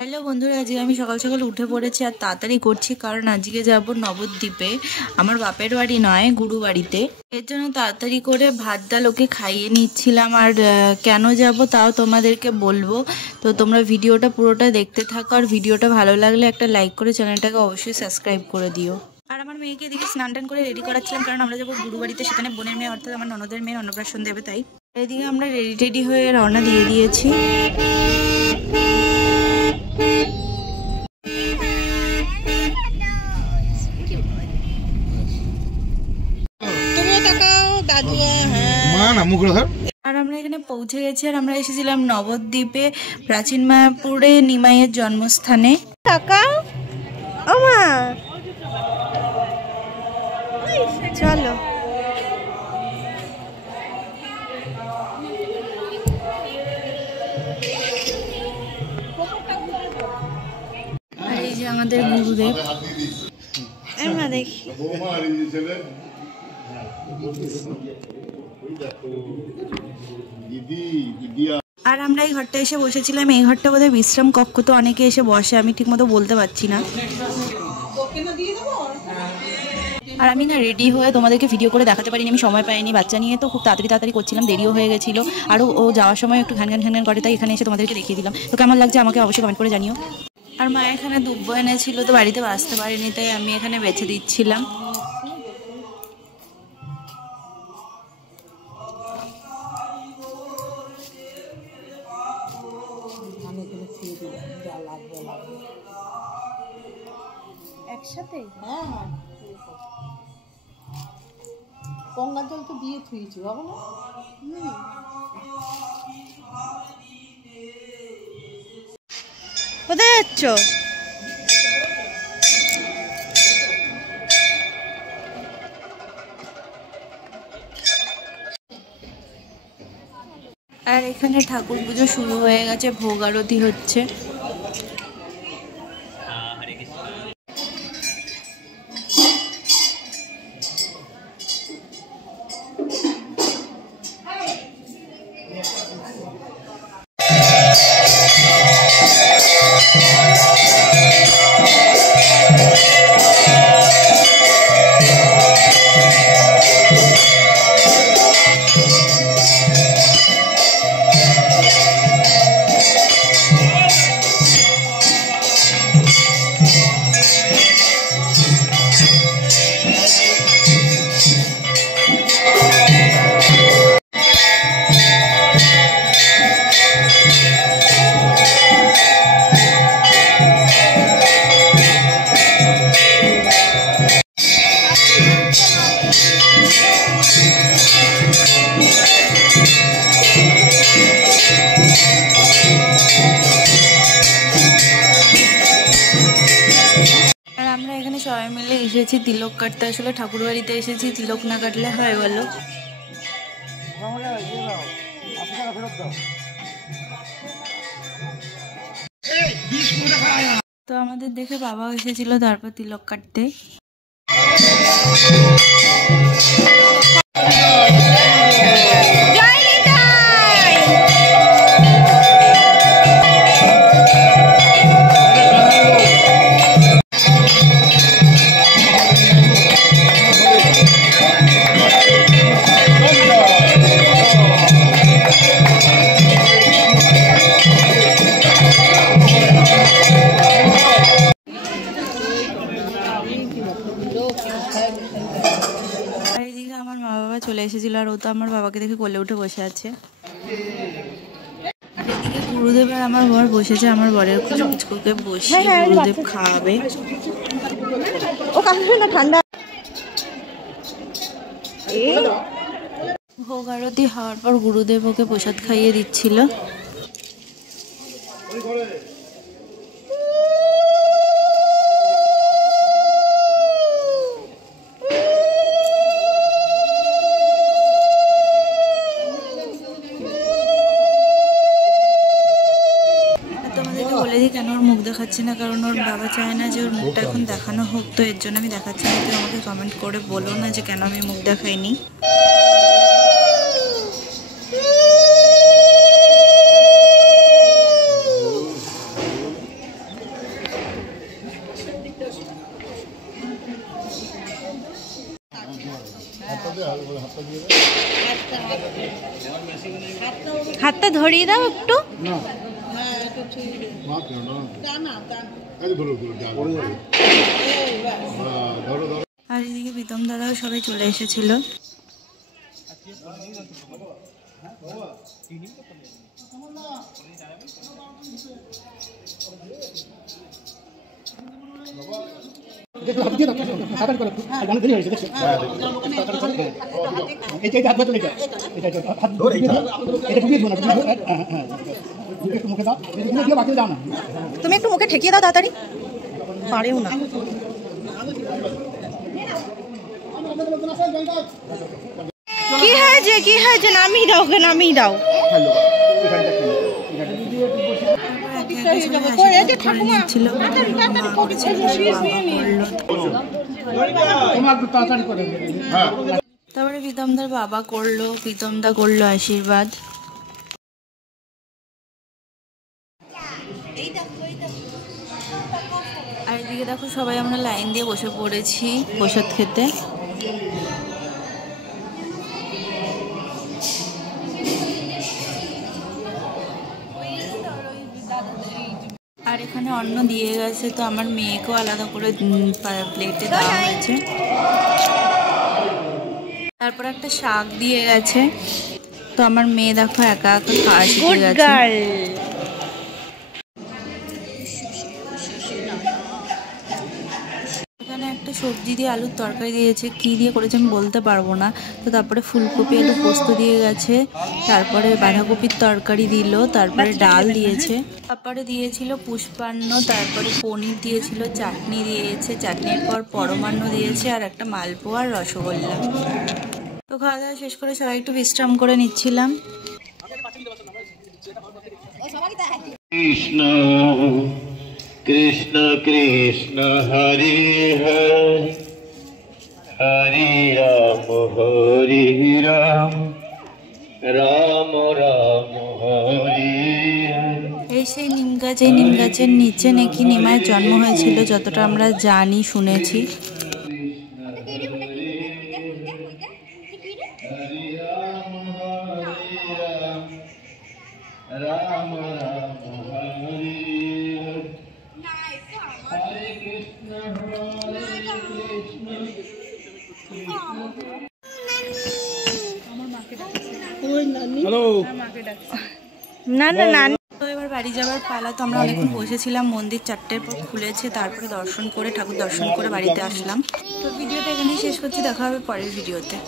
Hello বন্ধুরা, আজকে আমি সকাল সকাল উঠে পড়েছি আর তাড়াতাড়ি করছি, কারণ আজকে যাব নবদ্বীপে। আমার বাপের বাড়ি নয়, গুরু বাড়িতে। এর জন্য তাড়াতাড়ি করে ভাত ডাল ওকে খাইয়ে নিচ্ছিলাম। আর কেন যাব তাও তোমাদেরকে বলবো, তো তোমরা ভিডিওটা পুরোটা দেখতে থাকো। আর ভিডিওটা ভালো লাগলে একটা লাইক করে চ্যানেলটাকে অবশ্যই সাবস্ক্রাইব করে দিও। আর আমার মেয়েকে এদিকে স্নান টান করে রেডি করাচ্ছিলাম, কারণ আমরা যাবো গুরু বাড়িতে, সেখানে বোনের মেয়ে অর্থাৎ আমার ননদের মেয়ের অন্নপ্রাশন দেবে। তাই এদিকে আমরা রেডি হয়ে রওনা দিয়ে দিয়েছি। আর আমরা এখানে পৌঁছে গেছি। আর আমরা এসেছিলাম নবদ্বীপে, প্রাচীন মায়াপুরে নিমাইয়ের জন্মস্থানে। কাকা ও মা চলো। আর এই যে আমাদের গুরুদেব। দেখি আর আমরা এই ঘরটা এসে বসেছিলাম। এই ঘরটা বোধহয় বিশ্রাম কক্ষ, তো অনেকে এসে বসে, আমি ঠিক মতো বলতে পারছি না। আর আমি না রেডি হয়ে তোমাদেরকে ভিডিও করে দেখাতে পারিনি, আমি সময় পাইনি। বাচ্চা নিয়ে তো খুব তাড়াতাড়ি করছিলাম, দেরিও হয়ে গেছিলো। আর ও যাওয়ার সময় একটু ঘ্যান করে, তাই এখানে এসে তোমাদেরকে দেখিয়ে দিলাম। তো কেমন লাগছে আমাকে অবশ্যই কমেন্ট করে জানিও। আর মা এখানে দুব্বো এনেছিল, তো বাড়িতে বাঁচতে পারিনি, তাই আমি এখানে বেছে দিচ্ছিলাম। একসাথে গঙ্গা জল তো দিয়ে থুইছি বাবা না। কোথায় যাচ্ছ? আর এখানে ঠাকুর পুজো শুরু হয়ে গেছে, ভোগ আরতি হচ্ছে। সবাই মিলে এসেছি তিলক কাটতে। আসলে ঠাকুর বাড়িতে এসেছি, তিলক না কাটলে হয় বলো? তো আমাদের দেখে বাবাও এসেছিল তারপর তিলক কাটতে। আর এইদিকে আমার মা বাবা চলে এসেছিল, আর ও তো আমার বাবাকে দেখে কোলে উঠে বসে আছে। এদিকে গুরুদেব আর আমার বর বসেছে, আমার বরের কুচকুচকুকে বসে গুরুদেব খাওয়াবে। ঠান্ডা ভোগ আরতি হওয়ার পর গুরুদেব ওকে প্রসাদ খাইয়ে দিচ্ছিল। তোমাদেরকে বলে দিই কেন ওর মুখ দেখাচ্ছে না, কারণ ওর বাবা চায় না যে ওর মুখটা এখন দেখানো হোক, তো এর জন্য আমি দেখাচ্ছি না। কেউ আমাকে কমেন্ট করে বলো না যে কেন আমি মুখ দেখাইনি। হাতটা ধরিয়ে দাও একটু। আর এদিকে প্রীতম দাদাও সবাই চলে এসেছিল। তুমি একটু মুখে ঠেকিয়ে দাও তাড়াতাড়ি, পারেও না। কি হয়েছে, কি হয়েছে? নামিয়ে দাও, ওকে নামিয়ে দাও। তারপরে প্রীতমদার বাবা করলো, প্রীতমদা করলো আশীর্বাদ। আর এদিকে দেখো সবাই আমরা লাইন দিয়ে বসে পড়েছি প্রসাদ খেতে। আর এখানে অন্ন দিয়ে গেছে, তো আমার মেয়েকেও আলাদা করে প্লেটে দেওয়া হয়েছে। তারপর একটা শাক দিয়ে গেছে, তো আমার মেয়ে দেখো একা একা খাওয়া শিখে গেছে। এখানে একটা সবজি দিয়ে আলুর তরকারি দিয়েছে, কি দিয়ে করেছে আমি বলতে পারবো না। তো তারপরে ফুলকপি আলু পোস্ত দিয়ে গেছে, তারপরে বাঁধাকপির তরকারি দিল, তারপরে ডাল দিয়েছে, তারপরে দিয়েছিল পুষ্পান্ন, তারপরে পনির দিয়েছিল, চাটনি দিয়েছে, চাটনির পর পরমান্ন দিয়েছে, আর একটা মালপোয়া আর রসগোল্লা। তো খাওয়া দাওয়া শেষ করে সবাই একটু বিশ্রাম করে নিচ্ছিলাম। কৃষ্ণ কৃষ্ণ কৃষ্ণ হরে হরে হরে রাম রাম রাম হরে হরে। এই সেই নিম গাছ, এই নিম গাছের নিচে নাকি নিমায়ের জন্ম হয়েছিল, যতটা আমরা জানি শুনেছি। রাম রাম হরে হরে কৃষ্ণ না না না। তো এবার বাড়ি যাওয়ার পালা। তো আমরা অনেকক্ষণ বসেছিলাম, মন্দির 4টের পর খুলেছে, তারপরে দর্শন করে ঠাকুর দর্শন করে বাড়িতে আসলাম। তো ভিডিওটা এখানেই শেষ করছি, দেখা হবে পরের ভিডিওতে।